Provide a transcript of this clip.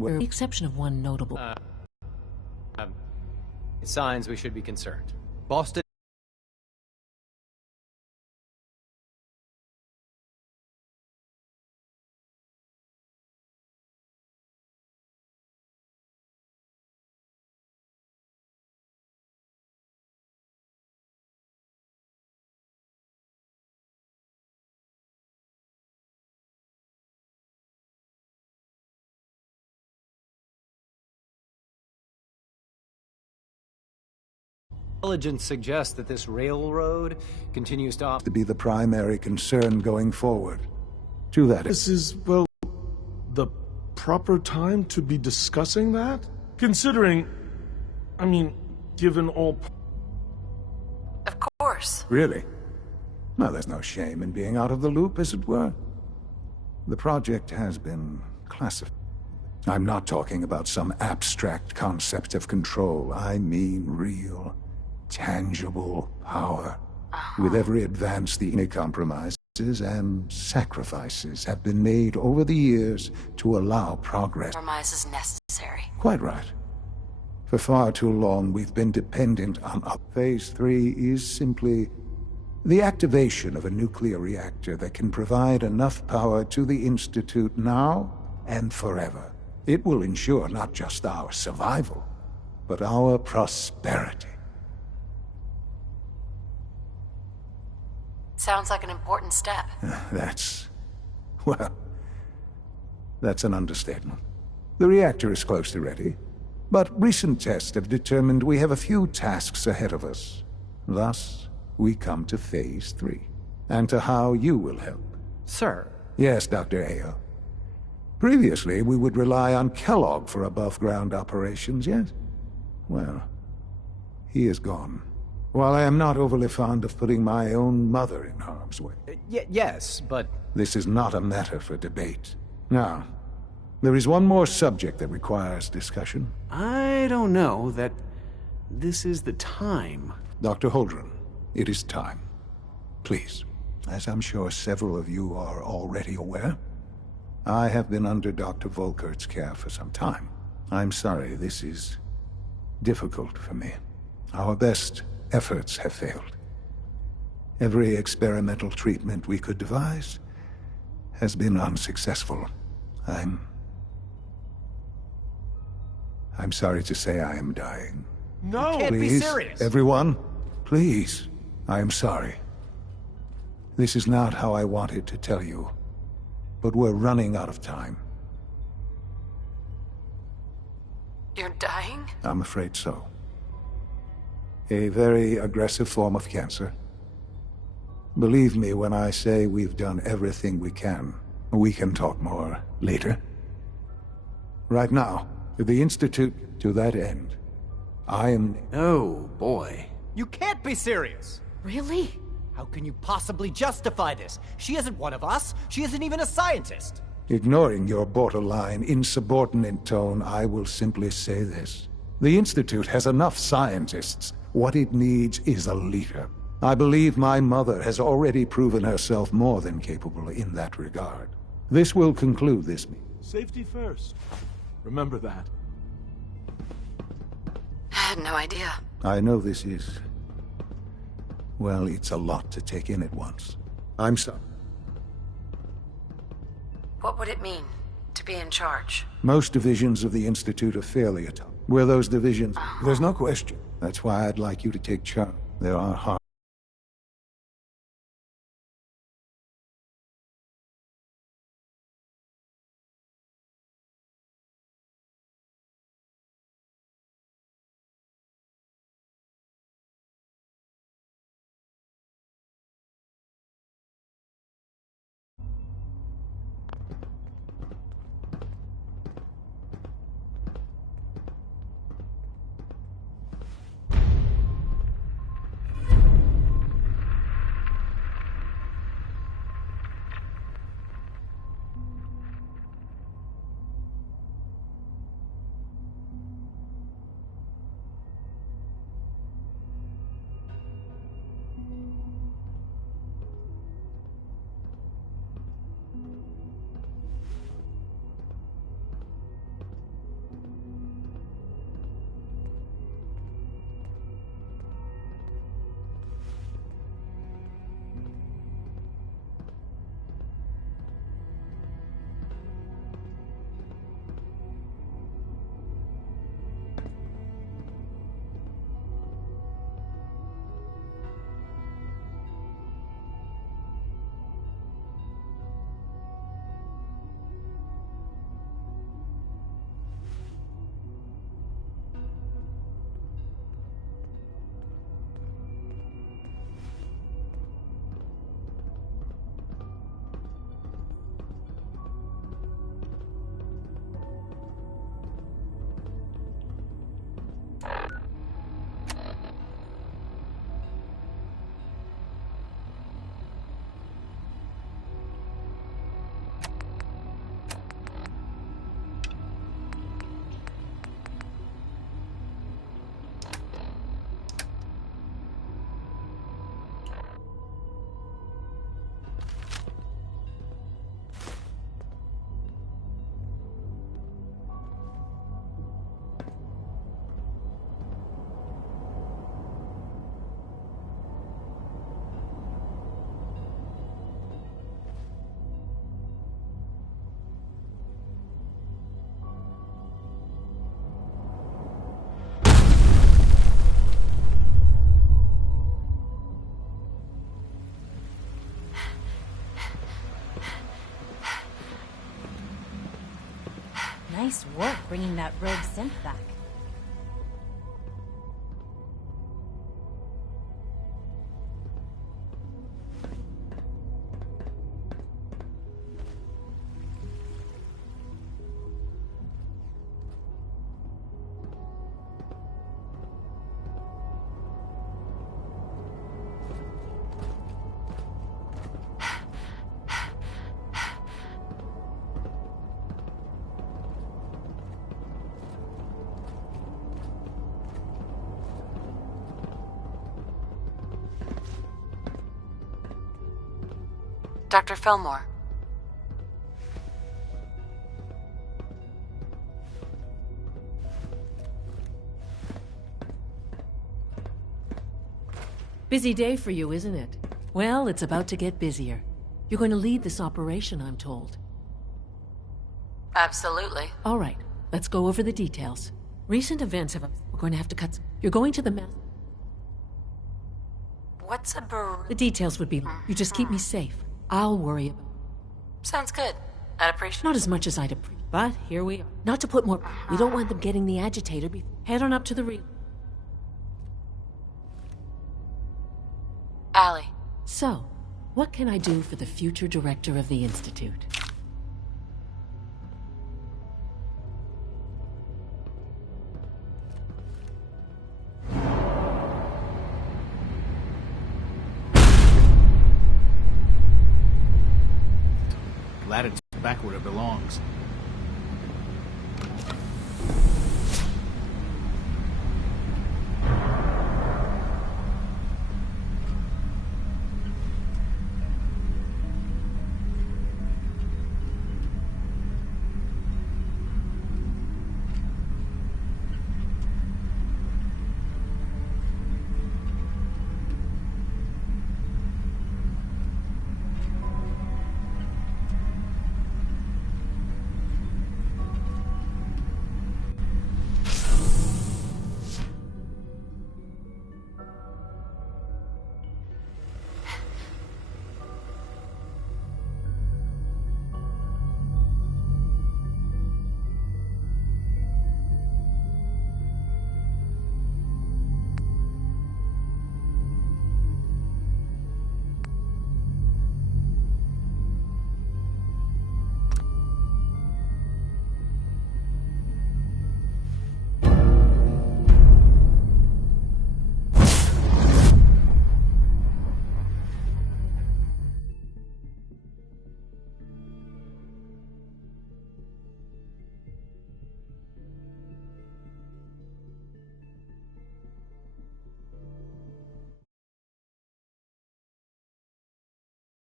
with the exception of one notable signs we should be concerned. Boston. Intelligence suggests that this railroad continues to be the primary concern going forward. To that, this is, well, the proper time to be discussing that? Considering, I mean, given all... Of course. Really? Well, there's no shame in being out of the loop, as it were. The project has been classified. I'm not talking about some abstract concept of control. I mean real, tangible power. With every advance, the compromises and sacrifices have been made over the years to allow progress. Compromise is necessary. Quite right. For far too long, we've been dependent on Phase 3 is simply the activation of a nuclear reactor that can provide enough power to the Institute now and forever. It will ensure not just our survival, but our prosperity. Sounds like an important step. Well, that's an understatement. The reactor is close to ready, but recent tests have determined we have a few tasks ahead of us. Thus, we come to Phase 3, and to how you will help. Sir. Yes, Dr. Ayo. Previously, we would rely on Kellogg for above-ground operations, yes? Well, he is gone. While I am not overly fond of putting my own mother in harm's way. Yes, but... This is not a matter for debate. Now, there is one more subject that requires discussion. I don't know that this is the time. Dr. Holdren, it is time. Please, as I'm sure several of you are already aware, I have been under Dr. Volkert's care for some time. I'm sorry, this is difficult for me. Our best efforts have failed. Every experimental treatment we could devise has been unsuccessful. I'm sorry to say I am dying. No! You can't be Please, serious! Everyone, please. I am sorry. This is not how I wanted to tell you, but we're running out of time. You're dying? I'm afraid so. A very aggressive form of cancer. Believe me when I say we've done everything we can. We can talk more later. Right now, the Institute, to that end, I am... Oh, boy. You can't be serious! Really? How can you possibly justify this? She isn't one of us. She isn't even a scientist. Ignoring your borderline, insubordinate tone, I will simply say this. The Institute has enough scientists. What it needs is a leader. I believe my mother has already proven herself more than capable in that regard. This will conclude this meeting. Safety first. Remember that. I had no idea. I know this is... well, it's a lot to take in at once. I'm sorry. What would it mean to be in charge? Most divisions of the Institute are fairly autonomous. Where those divisions... There's no question. That's why I'd like you to take charge. There are hard... Nice work bringing that rogue synth back. Dr. Fillmore. Busy day for you, isn't it? Well, it's about to get busier. You're going to lead this operation, I'm told. Absolutely. All right, let's go over the details. Recent events have... We're going to have to cut... You're going to the... What's a The details would be... You just keep me safe. I'll worry about... Sounds good. I'd appreciate Not as much as I'd appreciate. But here we are. Not to put more... We don't want them getting the agitator Head on up to the Allie. So, what can I do for the future director of the Institute? Glad it's back where it belongs.